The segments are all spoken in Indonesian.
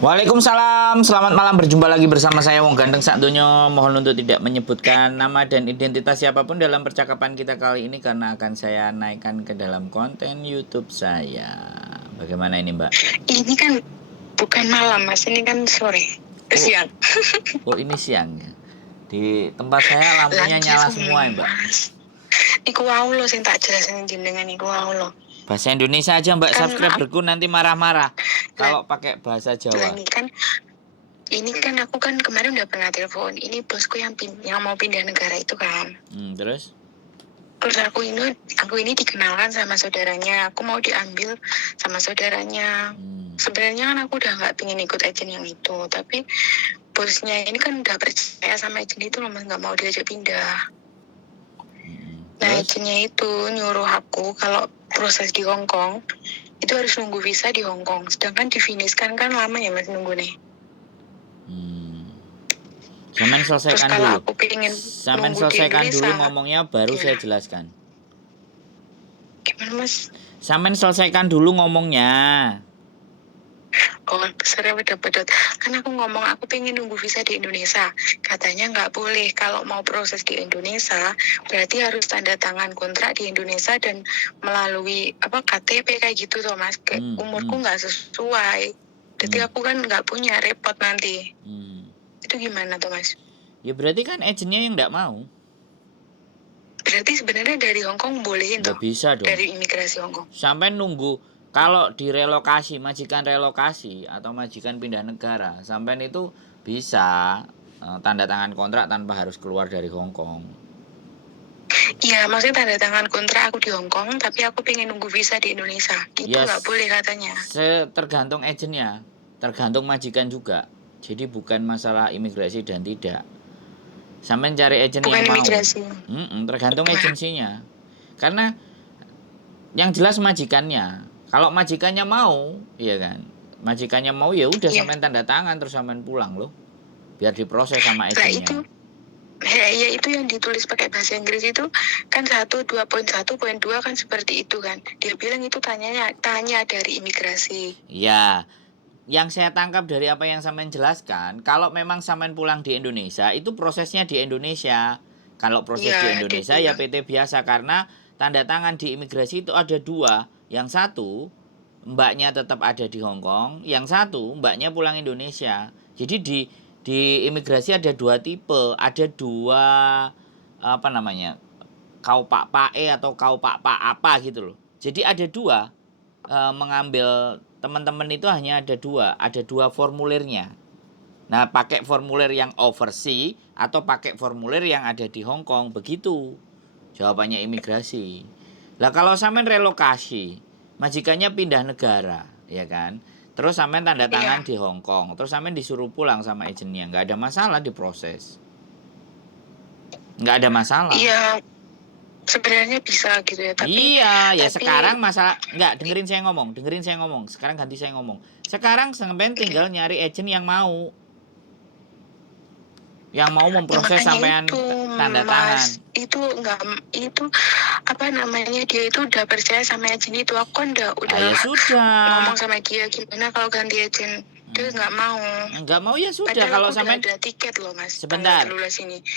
Waalaikumsalam, selamat malam, berjumpa lagi bersama saya Wong Ganteng Sakdonya. Mohon untuk tidak menyebutkan nama dan identitas siapapun dalam percakapan kita kali ini karena akan saya naikkan ke dalam konten YouTube saya. Bagaimana ini, Mbak? Ini kan bukan malam, Mas. Ini kan sore. Siang. Oh, ini siang ya. Di tempat saya lampunya nyala semua ya, Mbak. Mas. Iku wau lo sing tak jelasin jenengan iku wau lo. Bahasa Indonesia aja, Mbak. Kan, subscriberku nanti marah-marah kalau pakai bahasa Jawa. Ini kan aku kan kemarin udah pernah telepon. Ini bosku yang mau pindah negara itu kan. Terus aku ini dikenalkan sama saudaranya. Aku mau diambil sama saudaranya. Sebenarnya kan aku udah nggak pingin ikut agent yang itu, tapi bosnya ini kan udah percaya sama agent itu, loh, nggak mau diajak pindah. Nah, agentnya itu nyuruh aku kalau proses di Hong Kong itu harus nunggu visa di Hong Kong, sedangkan di Finis kan lama ya Mas nunggu nih. Samen selesaikan dulu. Samen selesaikan dulu ngomongnya baru saya jelaskan. Gimana Mas? Samen selesaikan dulu ngomongnya. Oh, besarnya pedot. Kan aku ngomong aku pengen nunggu visa di Indonesia. Katanya nggak boleh, kalau mau proses di Indonesia berarti harus tanda tangan kontrak di Indonesia dan melalui KTP kayak gitu tuh Mas. Umurku nggak sesuai. Berarti aku kan nggak punya, repot nanti. Itu gimana tuh Mas? Ya berarti kan agentnya yang nggak mau. Berarti sebenarnya dari Hong Kong bolehin tuh? Bisa dong. Dari imigrasi Hong Kong. Sampai nunggu. Kalau direlokasi, majikan relokasi atau majikan pindah negara, sampai itu bisa tanda tangan kontrak tanpa harus keluar dari Hong Kong. Iya, maksudnya tanda tangan kontrak aku di Hong Kong, tapi aku pengen nunggu visa di Indonesia. Itu nggak boleh katanya. Tergantung agentnya, tergantung majikan juga. Jadi bukan masalah imigrasi dan tidak. Sampai cari agent yang mau. Imigrasi. Tergantung agensinya. Karena yang jelas majikannya. Kalau majikannya mau, iya kan. Majikannya mau ya udah sampean tanda tangan terus sampean pulang loh. Biar diproses sama agennya. Ya itu yang ditulis pakai bahasa Inggris itu kan 2.1.2 kan seperti itu kan. Dia bilang itu tanya dari imigrasi. Iya. Yang saya tangkap dari apa yang sampean jelaskan, kalau memang sampean pulang di Indonesia, itu prosesnya di Indonesia. Kalau proses di Indonesia ya PT biasa, karena tanda tangan di imigrasi itu ada dua. Yang satu mbaknya tetap ada di Hong Kong, yang satu mbaknya pulang Indonesia. Jadi di imigrasi ada dua tipe, ada dua kau pak pae atau kau pak apa gitu loh. Jadi ada dua, mengambil teman-teman itu hanya ada dua formulirnya. Nah, pakai formulir yang overseas atau pakai formulir yang ada di Hong Kong, begitu jawabannya imigrasi. Lah kalau sampean relokasi, majikannya pindah negara, ya kan? Terus sampean tanda tangan di Hong Kong, terus sampean disuruh pulang sama agennya, nggak ada masalah diproses. Nggak ada masalah. Iya, sebenarnya bisa gitu ya, tapi sekarang masalah dengerin saya ngomong. Sekarang ganti saya ngomong. Sekarang sampean tinggal nyari agent yang mau memproses sampean tanda tangan. Itu dia itu udah percaya sama agent itu. Aku kan udah ya sudah ngomong sama dia gimana kalau ganti agent. Dia nggak mau ya sudah. Padahal kalau sampean ada tiket loh Mas. Sebentar,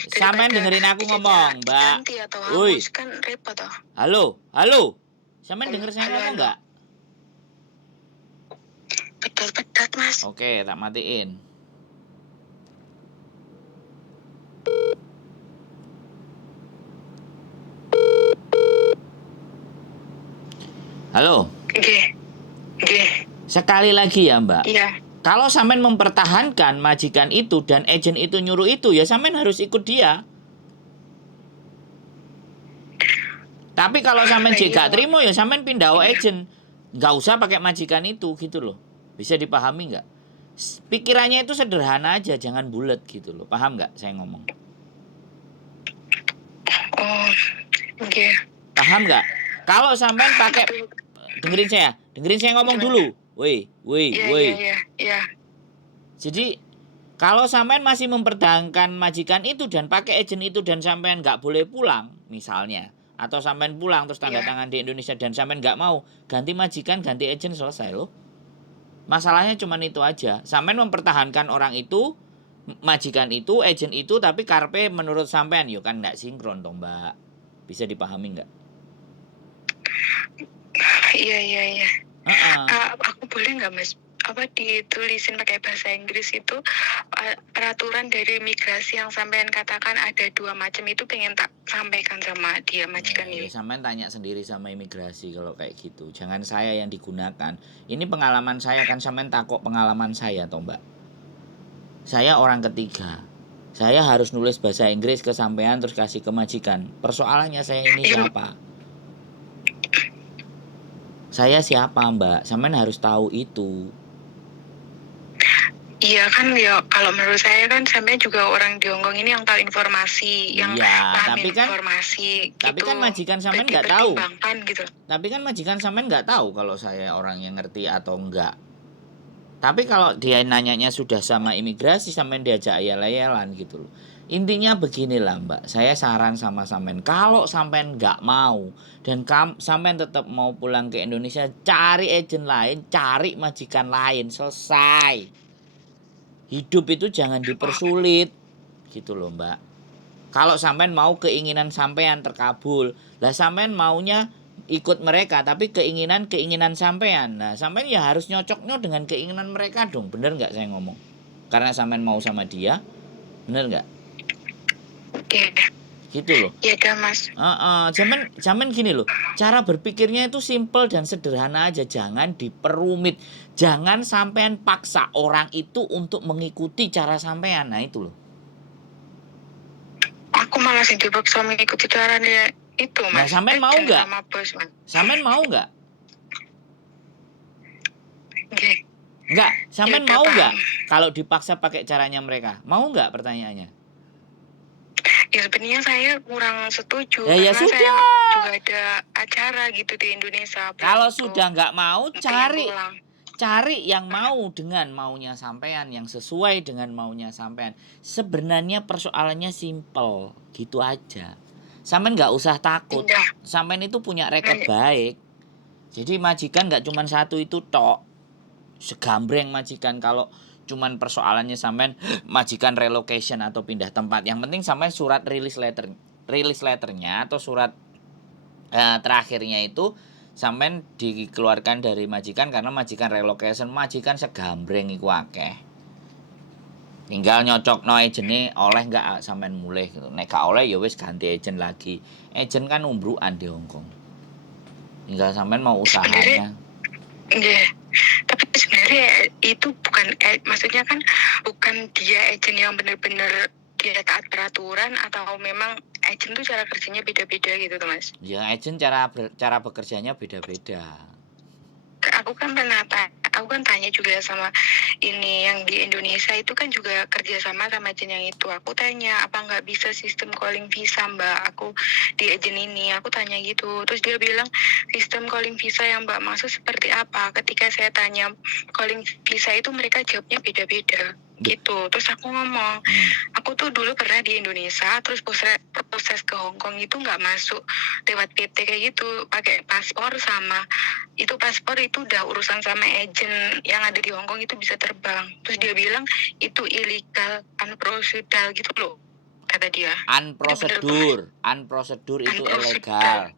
sampean dengerin aku ngomong Mbak. Woi, kan repot toh. Halo, sampean denger saya ngomong nggak? Pedot Mas. Oke, tak matiin. Halo. Oke. Sekali lagi ya Mbak. Iya. Kalau sampean mempertahankan majikan itu dan agent itu nyuruh itu, ya sampean harus ikut dia. Tapi kalau sampean gak terima ya sampean pindah agent. Nggak usah pakai majikan itu gitu loh. Bisa dipahami nggak? Pikirannya itu sederhana aja, jangan bulat gitu loh. Paham nggak saya ngomong? Oh, oke. Paham nggak? Kalau sampean pakai, dengerin saya ngomong dulu. Woi. Iya. Jadi kalau sampean masih mempertahankan majikan itu dan pakai agent itu dan sampean nggak boleh pulang, misalnya, atau sampean pulang terus tanda tangan di Indonesia dan sampean nggak mau, ganti majikan, ganti agent, selesai loh. Masalahnya cuman itu aja. Sampean mempertahankan orang itu, majikan itu, agent itu, tapi karpe menurut sampean, yo kan nggak sinkron toh Mbak. Bisa dipahami nggak? Iya iya iya. Heeh. Aku boleh nggak Mas ditulisin pakai bahasa Inggris itu peraturan dari imigrasi yang sampean katakan ada 2 macam itu pengen tak sampaikan sama dia majikan Ya, ini. sampean tanya sendiri sama imigrasi kalau kayak gitu. Jangan saya yang digunakan. Ini pengalaman saya kan, sampean takut pengalaman saya toh Mbak. Saya orang ketiga. Saya harus nulis bahasa Inggris ke sampean terus kasih ke majikan. Persoalannya saya ini Iya. siapa? Saya siapa Mbak? Sampean harus tahu itu. Iya kan ya, kalau menurut saya kan sampai juga orang di Hongkong ini yang tahu informasi, yang Iya, paham tapi kan informasi tapi gitu. kan majikan sampean nggak tahu. Dipertimbangkan gitu. Tapi kan majikan sampean nggak tahu kalau saya orang yang ngerti atau enggak. Tapi kalau dia nanyanya sudah sama imigrasi, sampean diajak ayal-ayalan gitu loh. Intinya beginilah Mbak, saya saran sama sampean, kalau sampean nggak mau dan sampean tetap mau pulang ke Indonesia, cari agent lain, cari majikan lain, selesai. Hidup itu jangan dipersulit, gitu loh Mbak. Kalau sampean mau keinginan sampean terkabul, lah sampean maunya ikut mereka tapi keinginan sampean. Nah, sampean ya harus nyocoknya dengan keinginan mereka dong. Bener nggak saya ngomong? Karena sampean mau sama dia, bener nggak? Oke. Gitu loh. Iya dah Mas. Zaman gini loh. Cara berpikirnya itu simple dan sederhana aja, jangan diperumit. Jangan sampean paksa orang itu untuk mengikuti cara sampean. Nah, itu loh. Aku malah sih dipaksa mengikuti caranya itu Nah, Mas. sampean mau nggak? Sama bos Mas. Sampean mau nggak? Oke. Enggak, sampean Ya, mau paham. nggak kalau dipaksa pakai caranya mereka? Mau nggak pertanyaannya? Ya sebenarnya saya kurang setuju Ya karena sudah. saya juga ada acara gitu di Indonesia. Kalau Waktu sudah nggak mau, pengen pulang. cari yang mau dengan maunya sampean, yang sesuai dengan maunya sampean. Sebenarnya persoalannya simple, gitu aja. Sampean nggak usah takut. Iya. Sampean itu punya rekod baik. Jadi majikan nggak cuma satu itu tok. Segambreng majikan. Kalau cuman persoalannya sampean majikan relocation atau pindah tempat, yang penting sampean surat release letternya atau surat terakhirnya itu sampean dikeluarkan dari majikan karena majikan relocation. Majikan segambreng iku akeh. Tinggal nyocok no agent oleh nggak sampean mulih gitu. Nek gak oleh ya wis ganti agent lagi. Agent kan umbrukan di Hongkong. Tinggal sampean mau usahanya. Iya. Tapi sebenarnya itu bukan maksudnya kan bukan dia agent yang benar-benar dia taat peraturan, atau memang agent tuh cara kerjanya beda-beda gitu tuh Mas. Ya agent cara bekerjanya beda-beda. Aku kan tanya juga sama ini yang di Indonesia itu kan juga kerja sama agent yang itu. Aku tanya apa nggak bisa sistem calling visa Mbak, aku di agent ini aku tanya gitu. Terus dia bilang sistem calling visa yang Mbak maksud seperti apa. Ketika saya tanya calling visa itu mereka jawabnya beda-beda gitu. Terus aku ngomong, aku tuh dulu pernah di Indonesia, terus proses ke Hongkong itu nggak masuk lewat PT kayak gitu, pakai paspor, sama itu paspor itu udah urusan sama agent yang ada di Hongkong itu bisa terbang. Terus dia bilang itu illegal, unprocedural gitu loh, kata dia. Unprocedur itu ilegal.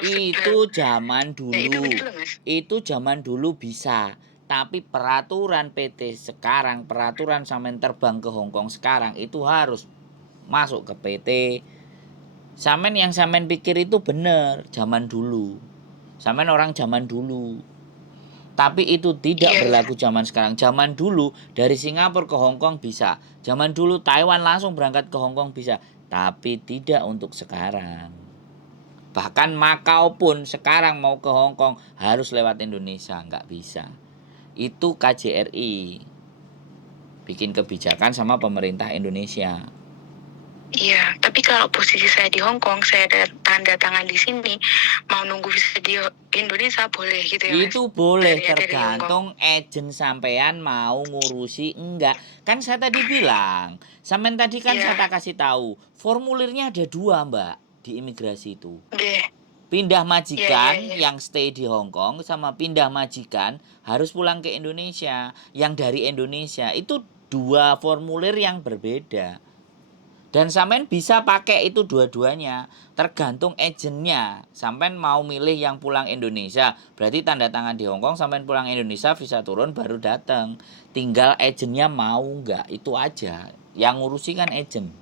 Itu zaman dulu. Ya, itu betul, Mas. Itu zaman dulu bisa. Tapi peraturan PT sekarang, peraturan sampean terbang ke Hongkong sekarang itu harus masuk ke PT. Sampean yang sampean pikir itu benar zaman dulu. Sampean orang zaman dulu. Tapi itu tidak berlaku zaman sekarang. Zaman dulu dari Singapura ke Hongkong bisa. Zaman dulu Taiwan langsung berangkat ke Hongkong bisa. Tapi tidak untuk sekarang. Bahkan Makau pun sekarang mau ke Hongkong harus lewat Indonesia. Nggak bisa. Itu KJRI. Bikin kebijakan sama pemerintah Indonesia. Iya, tapi kalau posisi saya di Hongkong, saya ada tanda tangan di sini, mau nunggu visa di Indonesia boleh gitu ya Mas? Itu boleh, tergantung agent sampean mau ngurusi enggak. Kan saya tadi bilang, sampean tadi kan saya tak kasih tahu, formulirnya ada 2 Mbak di imigrasi itu. Pindah majikan Iya. yang stay di Hong Kong sama pindah majikan harus pulang ke Indonesia. Yang dari Indonesia itu dua formulir yang berbeda. Dan sampean bisa pakai itu dua-duanya, tergantung agennya. Sampean mau milih yang pulang Indonesia, berarti tanda tangan di Hong Kong, sampean pulang Indonesia, visa turun baru datang. Tinggal agennya mau nggak, itu aja. Yang ngurusi kan agen.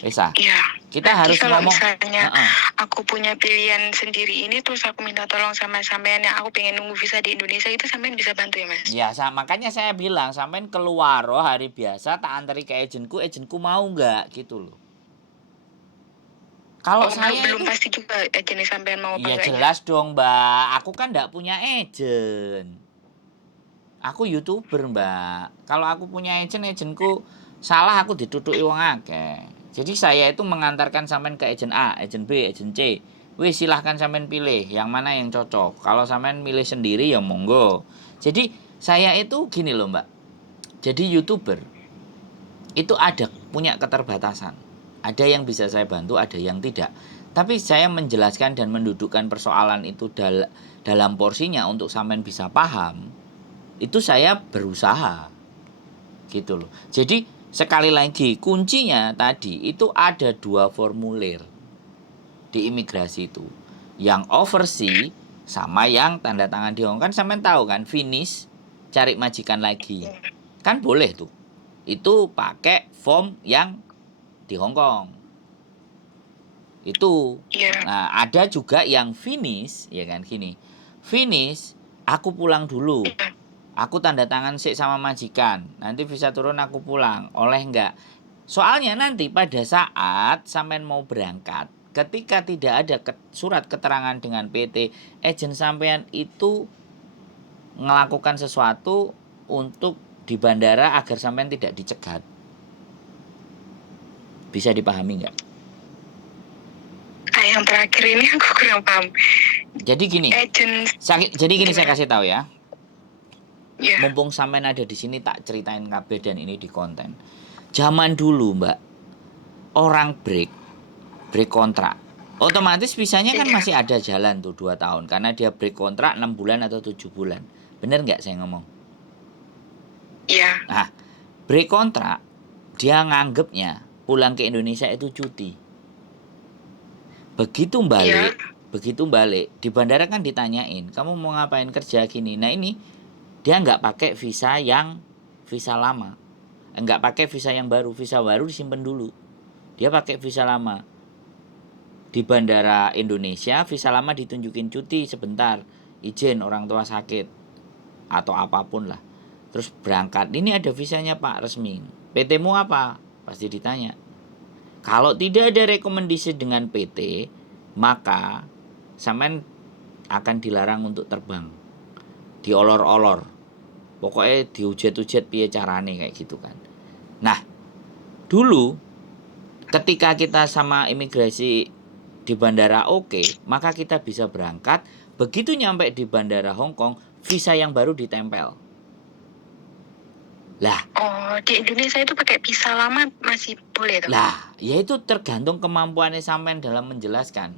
Bisa. Iya. Kita Nanti harus kalau ngomong. misalnya aku punya pilihan sendiri ini, terus aku minta tolong sama sampean yang aku pengen nunggu visa di Indonesia, itu sampean bisa bantu ya Mas? Ya, makanya saya bilang sampean keluar hari biasa tak antari ke agenku mau nggak gitu loh. Kalau saya belum itu pasti juga jenis sampean mau apa ya enggaknya. jelas dong Mbak, aku kan nggak punya agent. Aku YouTuber Mbak. Kalau aku punya agentku salah aku ditutuki wong akeh. Jadi saya itu mengantarkan sampean ke agent A, agent B, agent C. Wih silahkan sampean pilih yang mana yang cocok. Kalau sampean milih sendiri ya monggo. Jadi saya itu gini loh Mbak. Jadi YouTuber itu ada punya keterbatasan. Ada yang bisa saya bantu, ada yang tidak. Tapi saya menjelaskan dan mendudukkan persoalan itu dalam porsinya untuk sampean bisa paham. Itu saya berusaha. Gitu loh. Jadi sekali lagi kuncinya tadi itu ada dua formulir di imigrasi itu. Yang overseas sama yang tanda tangan di Hong Kong. Kan sampean tahu kan, finish cari majikan lagi. Kan boleh tuh. Itu pakai form yang di Hong Kong. Itu. Nah, ada juga yang finish, ya kan gini. Finish, aku pulang dulu. Aku tanda tangan sik sama majikan. Nanti visa turun aku pulang. Oleh enggak? Soalnya nanti pada saat sampean mau berangkat, ketika tidak ada surat keterangan dengan PT, agen sampean itu melakukan sesuatu untuk di bandara agar sampean tidak dicegat. Bisa dipahami nggak? Yang terakhir ini aku kurang paham. Jadi gini. Saya kasih tahu ya. Yeah. Mumpung sampean ada di sini tak ceritain kabeh dan ini di konten. Zaman dulu, Mbak, orang break kontrak. Otomatis visanya kan masih ada jalan tuh 2 tahun karena dia break kontrak 6 bulan atau 7 bulan. Bener nggak saya ngomong? Iya. Nah, break kontrak dia nganggepnya pulang ke Indonesia itu cuti. Begitu balik di bandara kan ditanyain, kamu mau ngapain kerja gini? Nah ini dia nggak pakai visa lama, nggak pakai visa yang baru, visa baru disimpan dulu. Dia pakai visa lama. Di bandara Indonesia, visa lama ditunjukin cuti sebentar, izin orang tua sakit atau apapun lah. Terus berangkat, ini ada visanya Pak resmi. PT-mu apa? Pasti ditanya. Kalau tidak ada rekomendasi dengan PT, maka sampean akan dilarang untuk terbang. Diolor-olor. Pokoknya diujet-ujet piye carane kayak gitu kan. Nah, dulu ketika kita sama imigrasi di bandara oke, maka kita bisa berangkat. Begitu nyampe di bandara Hong Kong, visa yang baru ditempel. Lah. Di Indonesia itu pakai visa lama masih boleh tuh? Lah, ya itu tergantung kemampuannya sampean dalam menjelaskan.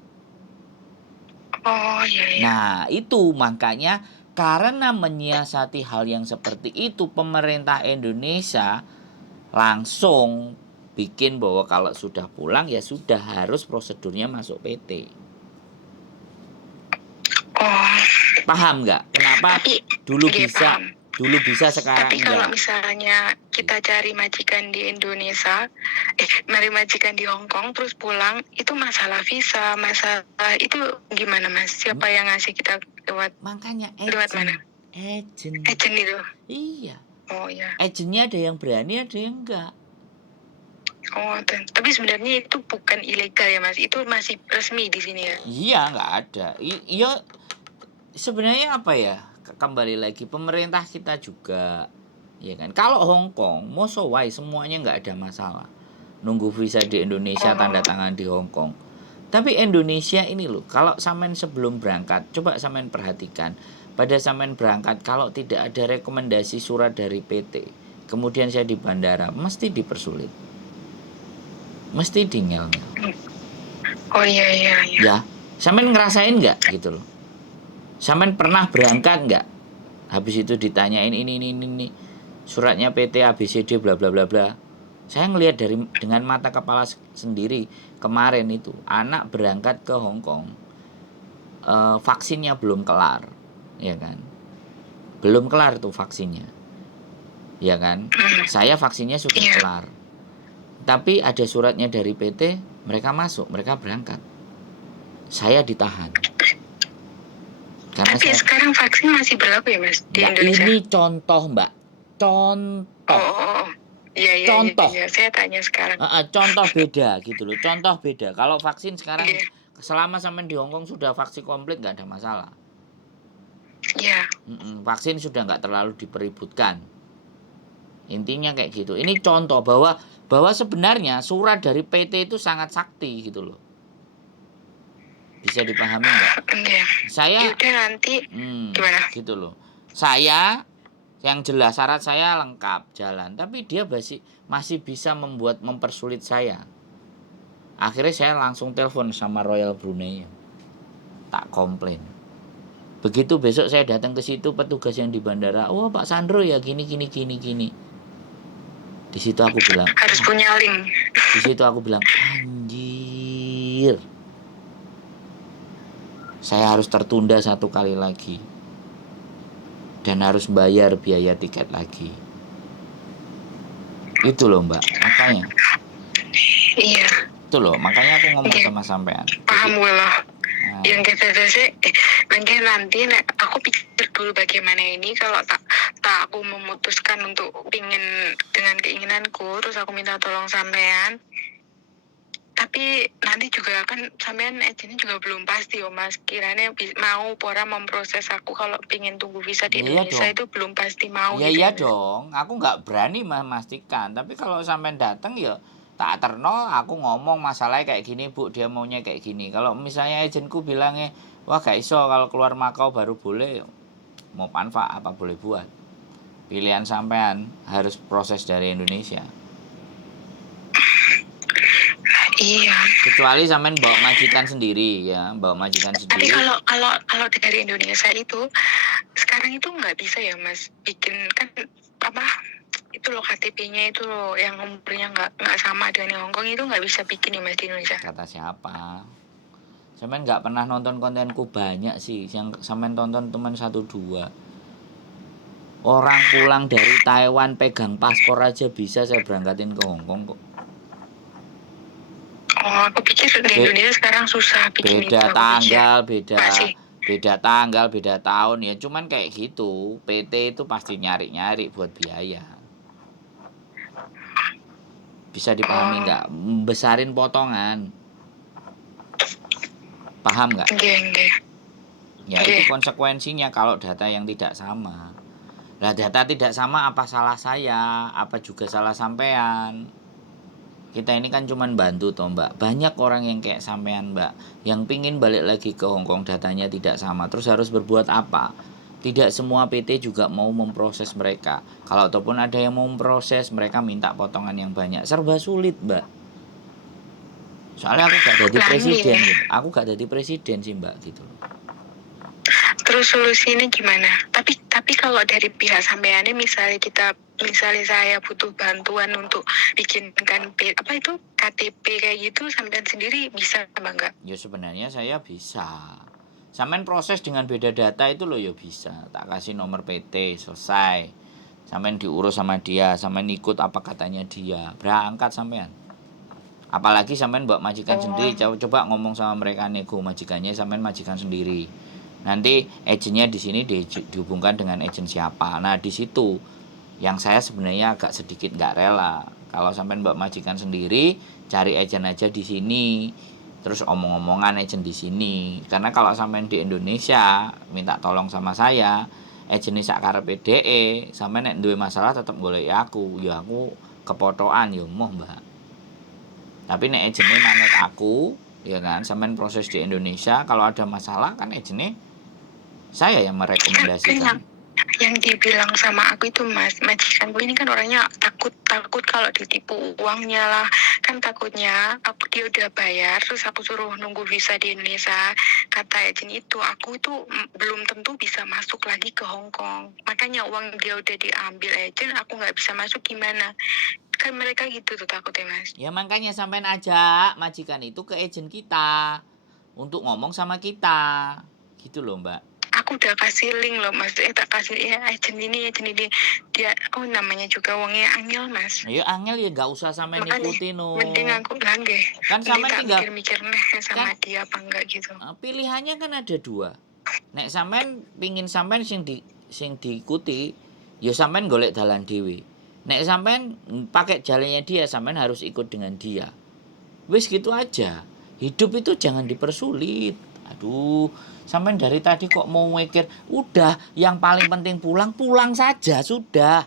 Iya. Nah, itu makanya karena menyiasati hal yang seperti itu, pemerintah Indonesia langsung bikin bahwa kalau sudah pulang ya sudah harus prosedurnya masuk PT. Paham nggak? Kenapa dulu bisa sekarang tapi enggak? Kalau misalnya kita cari majikan di Indonesia, majikan di Hong Kong terus pulang, itu masalah visa, masalah itu gimana Mas? Siapa yang ngasih kita lewat? Makanya lewat mana? Agent itu. Iya. Iya. Agennya ada yang berani, ada yang enggak. Tapi sebenarnya itu bukan ilegal ya Mas, itu masih resmi di sini ya? Iya, nggak ada. Iya, sebenarnya apa ya? Kembali lagi pemerintah kita juga, ya kan. Kalau Hong Kong, mosowai semuanya nggak ada masalah. Nunggu visa di Indonesia, tanda tangan di Hong Kong. Tapi Indonesia ini loh, kalau sampean sebelum berangkat, coba sampean perhatikan. Pada sampean berangkat, kalau tidak ada rekomendasi surat dari PT, kemudian saya di bandara, mesti dipersulit. Mesti dingel. Iya. Ya, Sampean ngerasain nggak gitu loh? Sampean pernah berangkat nggak? Habis itu ditanyain ini suratnya PT ABCD bla bla bla bla. Saya ngelihat dengan mata kepala sendiri kemarin itu anak berangkat ke Hong Kong, vaksinnya belum kelar, ya kan? Belum kelar tuh vaksinnya, ya kan? Saya vaksinnya sudah kelar, tapi ada suratnya dari PT, mereka masuk, mereka berangkat. Saya ditahan. Karena tapi sekarang vaksin masih berlaku ya Mas di Indonesia? Ini contoh Mbak, contoh. Iya, contoh. Iya, saya tanya sekarang. Contoh beda gitu loh, contoh beda. Kalau vaksin sekarang selama sampai di Hong Kong sudah vaksin komplit nggak ada masalah. Iya. Vaksin sudah nggak terlalu dipeributkan. Intinya kayak gitu. Ini contoh bahwa sebenarnya surat dari PT itu sangat sakti gitu loh. Bisa dipahami nggak? Saya nanti gimana? Gitu loh. Saya yang jelas syarat saya lengkap jalan, tapi dia masih bisa mempersulit saya. Akhirnya saya langsung telepon sama Royal Brunei, tak komplain. Begitu besok saya datang ke situ, petugas yang di bandara, oh Pak Sandro ya gini. Di situ aku bilang harus punya link. Di situ aku bilang anjir, saya harus tertunda 1 kali lagi dan harus bayar biaya tiket lagi. Itu loh Mbak, makanya. Iya. Itu loh, makanya aku ngomong sama sampean. Paham gue lah. Yang kita sih, nanti aku pikir dulu bagaimana ini kalau tak aku memutuskan untuk pingin dengan keinginanku, terus aku minta tolong sampean. Tapi nanti juga kan sampean agennya juga belum pasti Mas. Kiranya mau pora memproses aku kalau pingin tunggu visa di Indonesia itu belum pasti mau. Iya dong, aku nggak berani memastikan. Tapi kalau sampean datang ya tak terno, aku ngomong masalahnya kayak gini Bu, dia maunya kayak gini. Kalau misalnya agenku bilangnya wah gak iso kalau keluar Makau baru boleh, mau manfaat apa boleh buat. Pilihan sampean harus proses dari Indonesia. Iya. Kecuali sampean bawa majikan sendiri ya, bawa majikan sendiri. Tapi kalau dari Indonesia itu sekarang itu nggak bisa ya Mas bikin kan apa itu loh KTP-nya itu loh yang umurnya nggak sama dengan yang Hongkong itu nggak bisa bikin ya Mas di Indonesia. Kata siapa? Sampean nggak pernah nonton kontenku banyak sih, yang sampean tonton teman 1-2. Orang pulang dari Taiwan pegang paspor aja bisa saya berangkatin ke Hongkong kok. Oh, aku pikir di Indonesia sekarang susah bikin beda tanggal, beda tanggal, beda tahun ya. Cuman kayak gitu, PT itu pasti nyari buat biaya. Bisa dipahami nggak? Besarin potongan. Paham nggak? Ya itu konsekuensinya kalau data yang tidak sama. Nah data tidak sama apa salah saya, apa juga salah sampean. Kita ini kan cuman bantu toh Mbak. Banyak orang yang kayak sampean Mbak, yang pingin balik lagi ke Hongkong datanya tidak sama. Terus harus berbuat apa? Tidak semua PT juga mau memproses mereka. Kalau ataupun ada yang mau memproses, mereka minta potongan yang banyak. Serba sulit Mbak. Soalnya aku gak jadi presiden gitu. Aku gak jadi presiden sih Mbak gitu. Terus solusi ini gimana? Tapi kalau dari pihak sampeannya misalnya saya butuh bantuan untuk bikinkan apa itu KTP kayak gitu, sampean sendiri bisa apa enggak? Ya sebenarnya saya bisa. Sampean proses dengan beda data itu loh ya bisa. Tak kasih nomor PT selesai. Sampean diurus sama dia, sampean ikut apa katanya dia. Berangkat sampean. Apalagi sampean bawa majikan sendiri, coba ngomong sama mereka nego majikannya, sampean majikan sendiri. Nanti agennya di sini dihubungkan dengan agen siapa. Nah di situ yang saya sebenarnya agak sedikit nggak rela. Kalau sampai mbak majikan sendiri, cari agen aja di sini, terus omong-omongan agen di sini. Karena kalau sampai di Indonesia minta tolong sama saya, agen ini sakar PDE, sampai nek duwe masalah tetap golek aku, ya aku kepotokan ya moh mbak. Tapi nek agen ini manut aku, ya kan, sampai proses di Indonesia, kalau ada masalah kan agen ini saya yang merekomendasikan. yang dibilang sama aku itu Mas, majikanku ini kan orangnya takut kalau ditipu uangnya lah, kan takutnya dia udah bayar terus aku suruh nunggu visa di Indonesia. Kata agent itu aku itu belum tentu bisa masuk lagi ke Hong Kong, makanya uang dia udah diambil agent, aku nggak bisa masuk gimana, kan mereka gitu tuh takutnya Mas. Ya makanya sampean ajak majikan itu ke agent kita untuk ngomong sama kita, gitu loh Mbak. Aku udah kasih link loh Mas, tak kasih ya agent ini dia namanya juga uangnya Angel Mas. Ayo Angel ya gak usah sampean Makanya ikuti no. mending aku nggih. Kan sampean tak tinggal mikir-mikir nih sama kan dia apa enggak gitu. Pilihannya kan ada dua. Nek sampean pingin sampean sing diikuti, ya sampean golek dalan dhewe. Nek sampean pakai jalannya dia, sampean harus ikut dengan dia. Wis gitu aja. Hidup itu jangan dipersulit. Aduh, sampean dari tadi kok mau mikir, udah yang paling penting pulang saja sudah.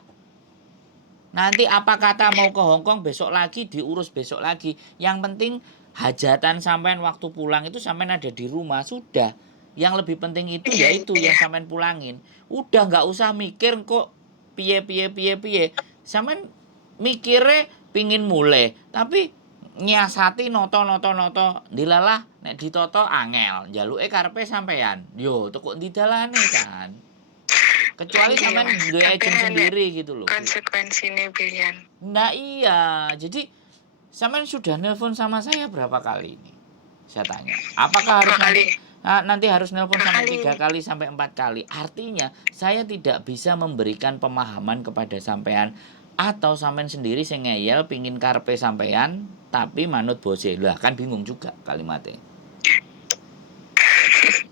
Nanti apa kata mau ke Hongkong besok lagi diurus besok lagi. Yang penting hajatan sampean waktu pulang itu sampean ada di rumah sudah. Yang lebih penting itu ya itu yang sampean pulangin. Udah nggak usah mikir kok piye. Sampean mikirnya pingin mulai, tapi nyiasati noto dilalah nek ditoto angel njaluke karepe sampean yo tekuk didalane kan, kecuali sampean duwe agent sendiri gitu loh. Konsekuensinya pilihan. Nah iya, jadi sampean sudah nelpon sama saya berapa kali ini? Saya tanya, apakah harus nanti harus nelpon sampai 3 kali sampai 4 kali? Artinya saya tidak bisa memberikan pemahaman kepada sampean, atau sampean sendiri sing ngeyel pingin karpe sampean tapi manut bose. Lah kan bingung juga kalimatnya.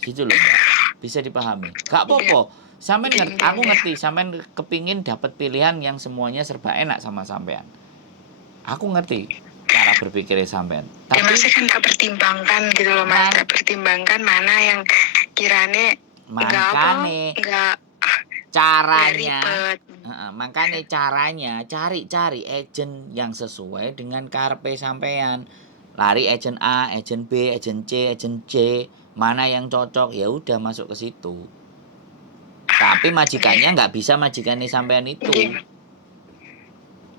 Gitu loh Mbak. Bisa dipahami. Gak apa-apa. Sampean aku ngerti sampean kepingin dapat pilihan yang semuanya serba enak sama sampean. Aku ngerti cara berpikirnya sampean. Tapi masih kan tak pertimbangkan gitu loh Mas. Tak pertimbangkan mana yang kiranya enggak caranya. Makanya caranya cari agent yang sesuai dengan karpe sampean. Lari agent A, agent B, agent C, agent C, mana yang cocok ya udah masuk ke situ. Tapi majikannya nggak bisa majikannya sampean itu.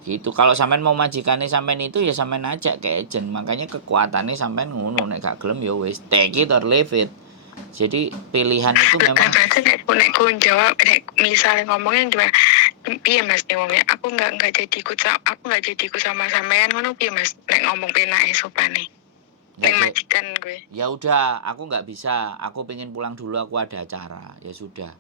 Gitu. Kalau sampean mau majikannya sampean itu ya sampean ajak ke agent. Makanya kekuatannya sampean ngono, nek gak gelem ya wis take it or leave it. Jadi pilihan itu memang nek jawab misalnya ngomongin gimana piye Mas ngomongnya aku nggak jadi ikut sama sampean ngono piye Mas nek ngomong penake sopane nek majikan gue. Ya udah, aku nggak bisa, aku pengen pulang dulu, aku ada acara. Ya sudah.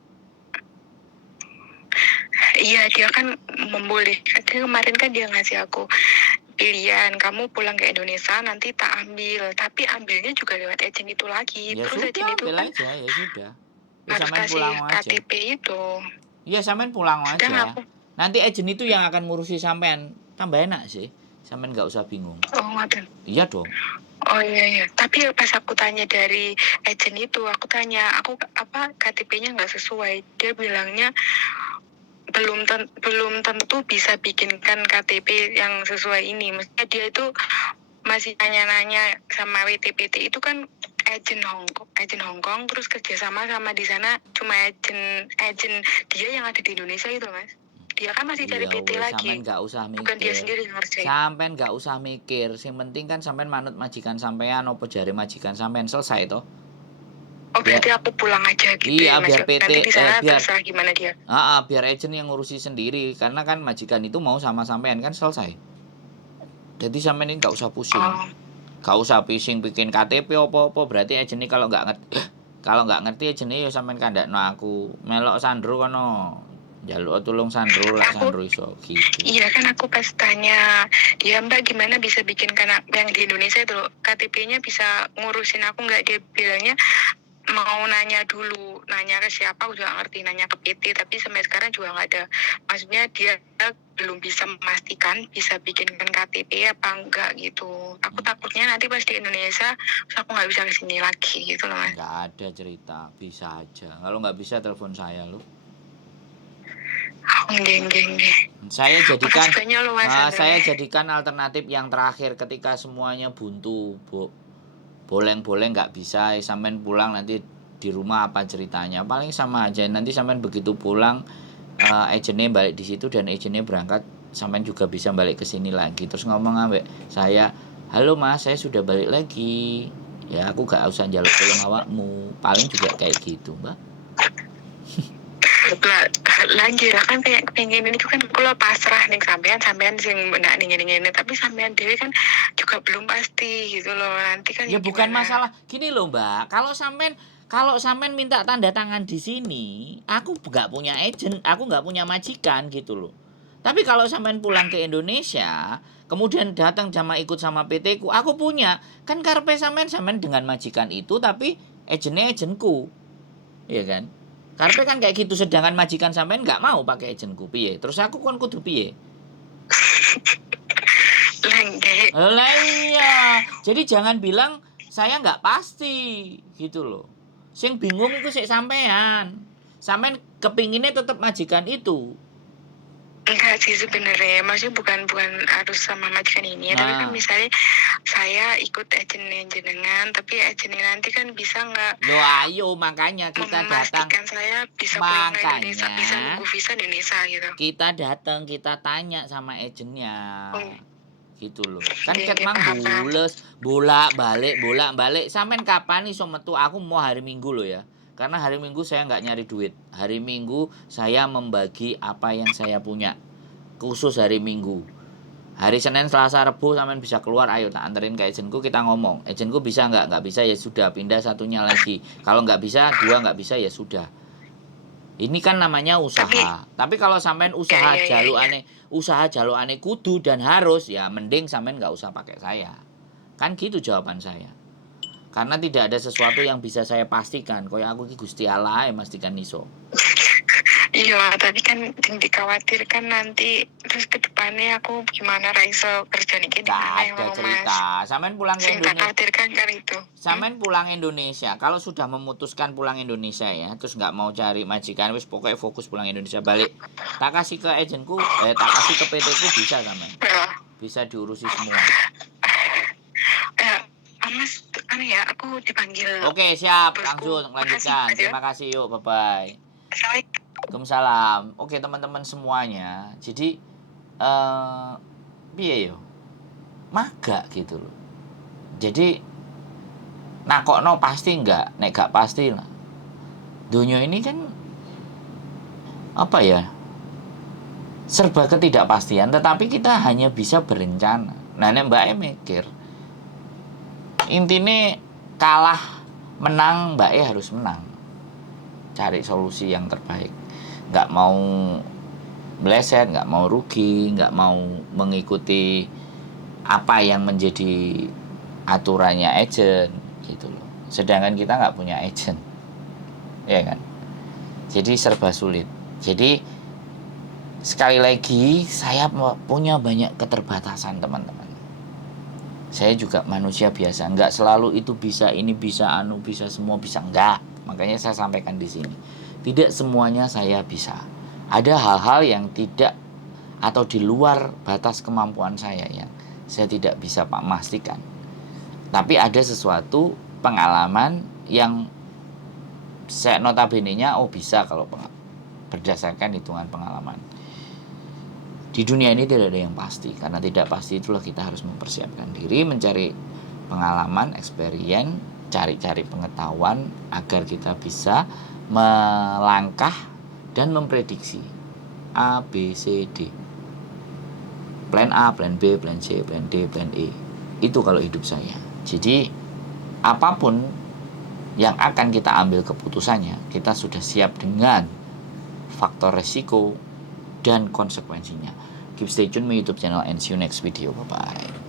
Iya, dia kan membolehkan. Kemarin kan dia ngasih aku pilihan, kamu pulang ke Indonesia nanti tak ambil, tapi ambilnya juga lewat agent itu lagi. Ya terus agent itu kan aja, ya sudah. Ya harus kasih KTP itu. Iya, sampean pulang aja. Nanti agent itu yang akan ngurusi sampean. Tambah enak sih. Sampean nggak usah bingung. Oh, ngoten. Iya dong. Oh iya. Tapi pas aku tanya dari agent itu, aku tanya, aku KTP-nya nggak sesuai. Dia bilangnya belum tentu bisa bikinkan KTP yang sesuai ini. Maksudnya dia itu masih nanya-nanya sama WTPT itu kan agent Hong Kong terus kerjasama sama di sana cuma agent dia yang ada di Indonesia itu Mas. Dia kan masih cari PT lagi. Sampean nggak usah mikir. Bukan dia sendiri yang ngerjain. Sampean nggak usah mikir. Yang penting kan sampean manut majikan sampean, opo jare majikan sampean selesai toh. Oh berarti aku pulang aja gitu. Iya, biar PT nanti di sana terserah gimana dia. Biar agent yang ngurusi sendiri karena kan majikan itu mau sama sampean kan selesai. Jadi sampean ini nggak usah pusing. Gak usah pusing bikin KTP apa-apa, berarti agent ini kalau nggak ngerti agent ini ya sampean kandakno aku. Melok Sandro kono. Jaluk tulung Sandro lah Sandro iso gitu. Iya kan aku pas tanya dia Mbak gimana bisa bikin karena yang di Indonesia itu KTP-nya bisa ngurusin aku nggak, dia bilangnya mau nanya dulu, nanya ke siapa aku juga ngerti, nanya ke PT tapi sampai sekarang juga nggak ada, maksudnya dia belum bisa memastikan bisa bikinkan KTP apa enggak gitu. Aku takutnya nanti pas di Indonesia aku nggak bisa kesini lagi gitu loh Mas. Nggak ada cerita, bisa aja. Kalau nggak bisa telepon saya loh. Saya jadikan alternatif yang terakhir ketika semuanya buntu, boleng nggak bisa, sampean pulang nanti di rumah apa ceritanya, paling sama aja. Nanti sampean begitu pulang, agentnya balik di situ dan agentnya berangkat, sampean juga bisa balik ke sini lagi terus ngomong ambek saya, halo mas, saya sudah balik lagi ya, aku gak usah njaluk tolong awakmu, paling juga kayak gitu mbak. Lah lanjut kan kayak pengen ini kan kalau pasrah nih sampean sing ndak ning tapi sampean dewe kan juga belum pasti gitu loh, nanti kan Ya bukan gimana? masalah gini loh mbak, kalau sampean minta tanda tangan di sini, aku nggak punya agent, aku nggak punya majikan gitu loh. Tapi kalau sampean pulang ke Indonesia, kemudian datang sama ikut sama PT ku, aku punya. Kan karpe sampean dengan majikan itu, tapi agentnya agentku, iya kan? Karpe kan kayak gitu, sedangkan majikan sampean nggak mau pakai agentku, piye? Terus aku kan kudu piye? Lengge. Lah iya, jadi jangan bilang saya nggak pasti gitu loh. Sing bingung itu sik sampean. Sampean kepinginnya tetap majikan itu. Enggak sih sebenarnya, maksudnya bukan harus sama majikan ini, tapi kan Nah, misalnya saya ikut agen jenengan, tapi agennya nanti kan bisa nggak lo ayo makanya kita datang. memastikan saya bisa pulang ke Indonesia, Makanya bisa nunggu visa Indonesia gitu. kita datang, kita tanya sama agennya. Gitu loh. Kan Oke, ket oke, mang paham. bules, bolak-balik. Sampean kapan iso metu? Aku mau hari Minggu loh ya. Karena hari Minggu saya nggak nyari duit. Hari Minggu saya membagi apa yang saya punya. Khusus hari Minggu. Hari Senin, Selasa, Rabu sampean bisa keluar, ayo tak anterin ke agentku, kita ngomong. Agentku bisa nggak bisa ya sudah, pindah satunya lagi. Kalau nggak bisa, dua nggak bisa ya sudah. Ini kan namanya usaha. Tapi kalau sampean usaha jalukane kudu dan harus, ya mending sampean nggak usah pakai saya. Kan gitu jawaban saya. Karena tidak ada sesuatu yang bisa saya pastikan. Kayak aku ki Gusti Allah ya pastikan iso. Iya, tadi kan yang dikhawatirkan nanti terus ke depannya aku gimana Raiso kerja nih di mana Gak yang ada mau cerita. mas? Sampean pulang ke Sing tak Indonesia. khawatirkan kan itu. Sampean pulang Indonesia. Kalau sudah memutuskan pulang Indonesia ya, terus nggak mau cari majikan, wis pokoknya fokus pulang Indonesia balik. Tak kasih ke agentku, tak kasih ke PT ku bisa sampean. Ya, Bisa diurusi semua. Mas, ya aku dipanggil. Oke, siap. Bosku. Langsung lanjutkan. Makasih, Terima kasih yuk. Bye-bye. Assalamualaikum. Waalaikumsalam. Oke, teman-teman semuanya. Jadi piye yo? Maga gitu loh. Jadi nakokno pasti enggak, nek gak pasti lah. Dunia ini kan apa ya? Serba ketidakpastian, tetapi kita hanya bisa berencana. Nah, nek Mbak mikir intinya kalah menang, Mbak harus menang. Cari solusi yang terbaik. Nggak mau meleset, nggak mau rugi, nggak mau mengikuti apa yang menjadi aturannya agent gitu loh. Sedangkan kita nggak punya agent, ya kan? Jadi serba sulit. Jadi sekali lagi saya punya banyak keterbatasan teman-teman. Saya juga manusia biasa, nggak selalu itu bisa, ini bisa, bisa, semua bisa, enggak. Makanya saya sampaikan di sini. Tidak semuanya saya bisa. Ada hal-hal yang tidak atau di luar batas kemampuan saya yang saya tidak bisa memastikan. Tapi ada sesuatu pengalaman yang saya notabene-nya bisa kalau berdasarkan hitungan pengalaman. Di dunia ini tidak ada yang pasti, karena tidak pasti itulah kita harus mempersiapkan diri, mencari pengalaman, experience, cari-cari pengetahuan agar kita bisa melangkah dan memprediksi A, B, C, D. Plan A, plan B, plan C, plan D, plan E. Itu kalau hidup saya. Jadi apapun yang akan kita ambil keputusannya, kita sudah siap dengan faktor resiko dan konsekuensinya. Keep stay tune my YouTube channel and see you next video. Bye bye.